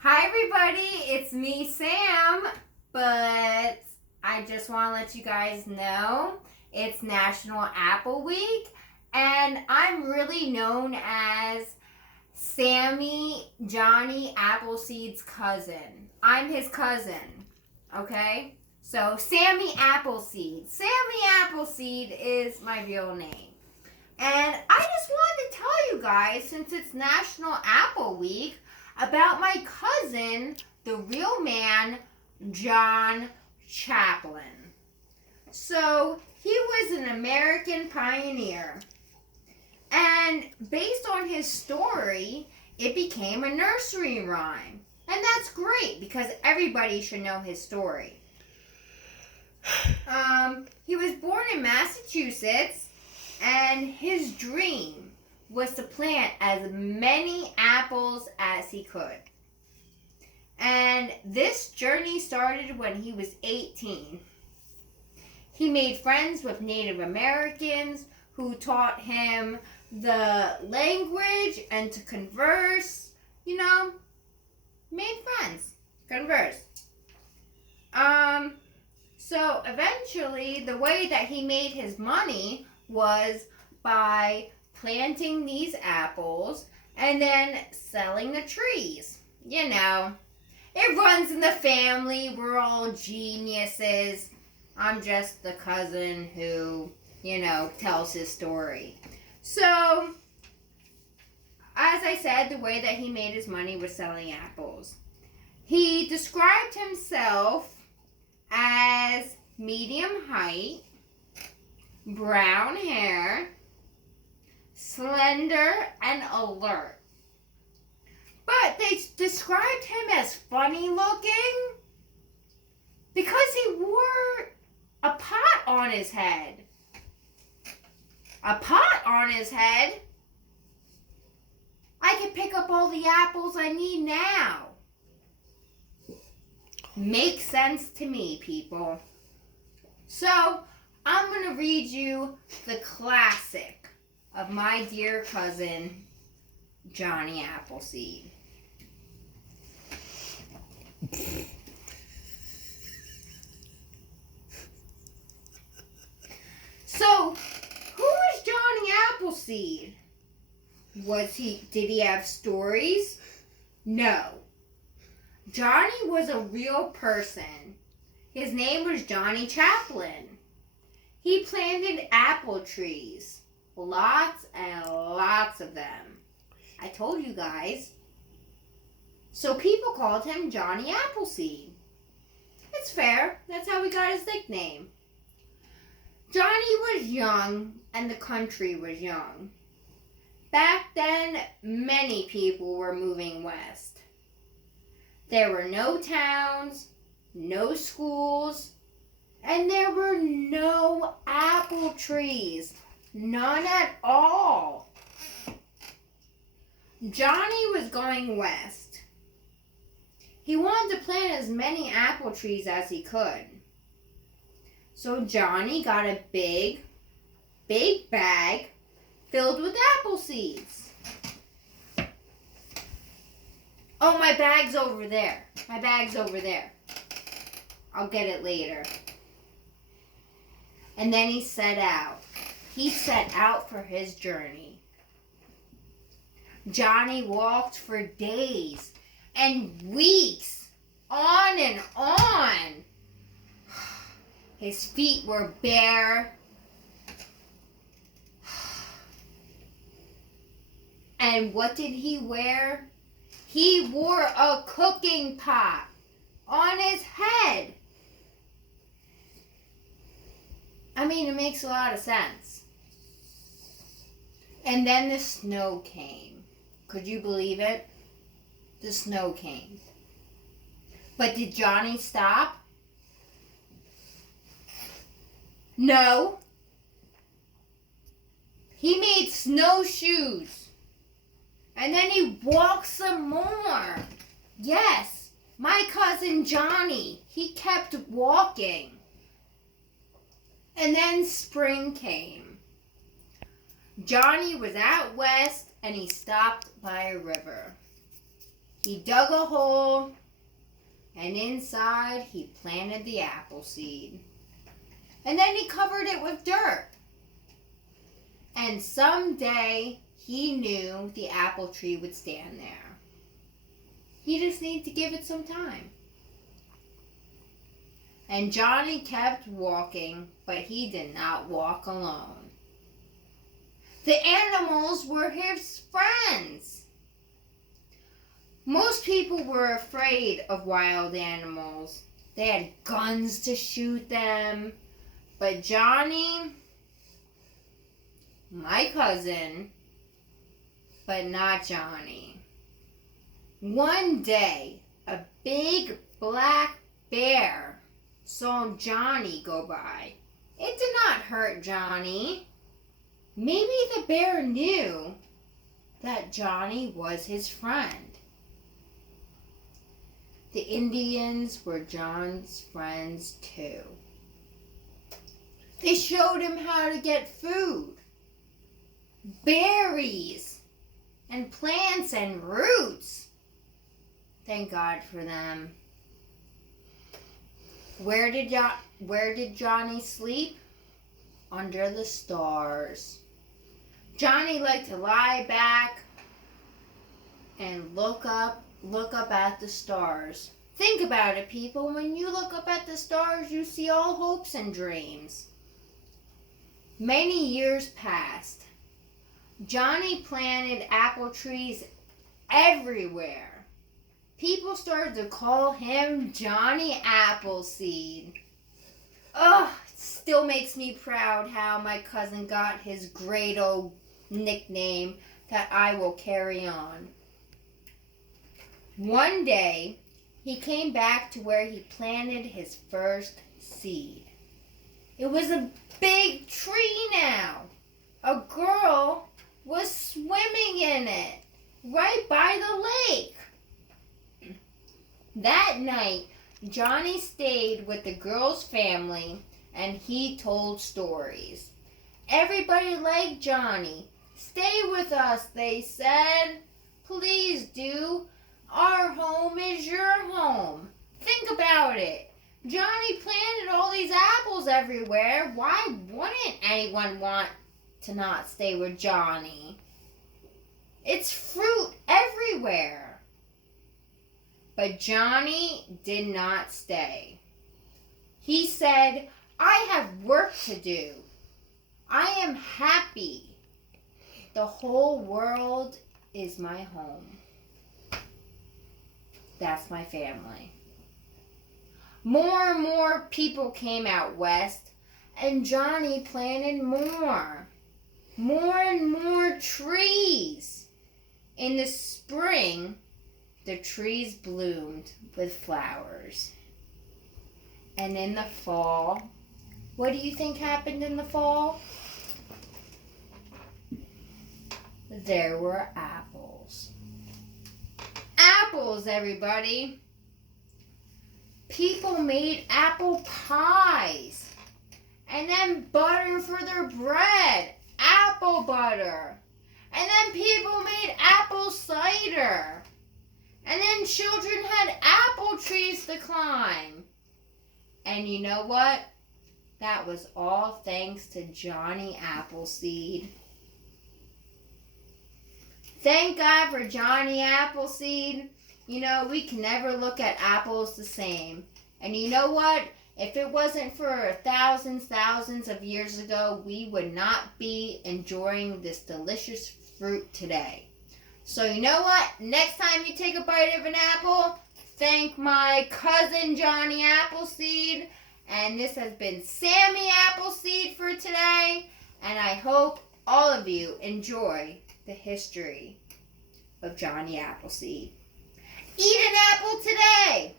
Hi everybody, it's me Sam, but I just want to let you guys know it's National Apple Week and I'm really known as Sammy Johnny Appleseed's cousin. I'm his cousin, okay? So Sammy Appleseed. Sammy Appleseed is my real name. And I just wanted to tell you guys, since it's National Apple Week, about my cousin, the real man, John Chaplin. So, he was an American pioneer. And based on his story, it became a nursery rhyme. And that's great because everybody should know his story. He was born in Massachusetts. And his dream was to plant as many apples as he could. And this journey started when he was 18. He made friends with Native Americans who taught him the language and to converse. Made friends. Converse. So eventually, the way that he made his money was by planting these apples and then selling the trees. It runs in the family. We're all geniuses. I'm just the cousin who, tells his story. So, as I said, the way that he made his money was selling apples. He described himself as medium height, brown hair, slender, and alert. But they described him as funny looking because he wore a pot on his head. A pot on his head? I can pick up all the apples I need now. Makes sense to me, people. So, I'm going to read you the classic of my dear cousin, Johnny Appleseed. So, who was Johnny Appleseed? Did he have stories? No. Johnny was a real person. His name was Johnny Chaplin. He planted apple trees. Lots and lots of them. I told you guys. So people called him Johnny Appleseed. It's fair. That's how we got his nickname. Johnny was young and the country was young. Back then, many people were moving west. There were no towns, no schools, and there were no apple trees. None at all. Johnny was going west. He wanted to plant as many apple trees as he could. So Johnny got a big bag filled with apple seeds. Oh, my bag's over there. My bag's over there. I'll get it later. And then he set out. He set out for his journey. Johnny walked for days and weeks, on and on. His feet were bare. And what did he wear? He wore a cooking pot on his head. It makes a lot of sense. And then the snow came. Could you believe it? The snow came. But did Johnny stop? No. He made snowshoes. And then he walked some more. Yes, my cousin Johnny, he kept walking. And then spring came. Johnny was out west and he stopped by a river. He dug a hole, and inside he planted the apple seed. And then he covered it with dirt. And someday he knew the apple tree would stand there. He just needed to give it some time. And Johnny kept walking, but he did not walk alone. The animals were his friends. Most people were afraid of wild animals. They had guns to shoot them. But Johnny, my cousin, but not Johnny. One day, a big black bear saw Johnny go by. It did not hurt Johnny. Maybe the bear knew that Johnny was his friend. The Indians were John's friends too. They showed him how to get food, berries, and plants and roots. Thank God for them. Where did Johnny sleep? Under the stars. Johnny liked to lie back and look up at the stars. Think about it, people. When you look up at the stars, you see all hopes and dreams. Many years passed. Johnny planted apple trees everywhere. People started to call him Johnny Appleseed. Ugh, it still makes me proud how my cousin got his great old nickname that I will carry on. One day, he came back to where he planted his first seed. It was a big tree now. A girl was swimming in it, right by the lake. That night, Johnny stayed with the girl's family and he told stories. Everybody liked Johnny. Stay with us, they said. Please do. Our home is your home. Think about it. Johnny planted all these apples everywhere. Why wouldn't anyone want to not stay with Johnny? It's fruit everywhere. But Johnny did not stay. He said, I have work to do. I am happy. The whole world is my home. That's my family. More and more people came out west, and Johnny planted more and more trees. In the spring, the trees bloomed with flowers. And in the fall, what do you think happened in the fall? There were apples. Apples, everybody. People made apple pies. And then butter for their bread. Apple butter. And then people made apple cider. And then children had apple trees to climb. And you know what? That was all thanks to Johnny Appleseed. Thank God for Johnny Appleseed. You know, we can never look at apples the same. And you know what? If it wasn't for thousands of years ago, we would not be enjoying this delicious fruit today. So you know what? Next time you take a bite of an apple, thank my cousin Johnny Appleseed. And this has been Sammy Appleseed for today. And I hope all of you enjoy the history of Johnny Appleseed. Eat an apple today!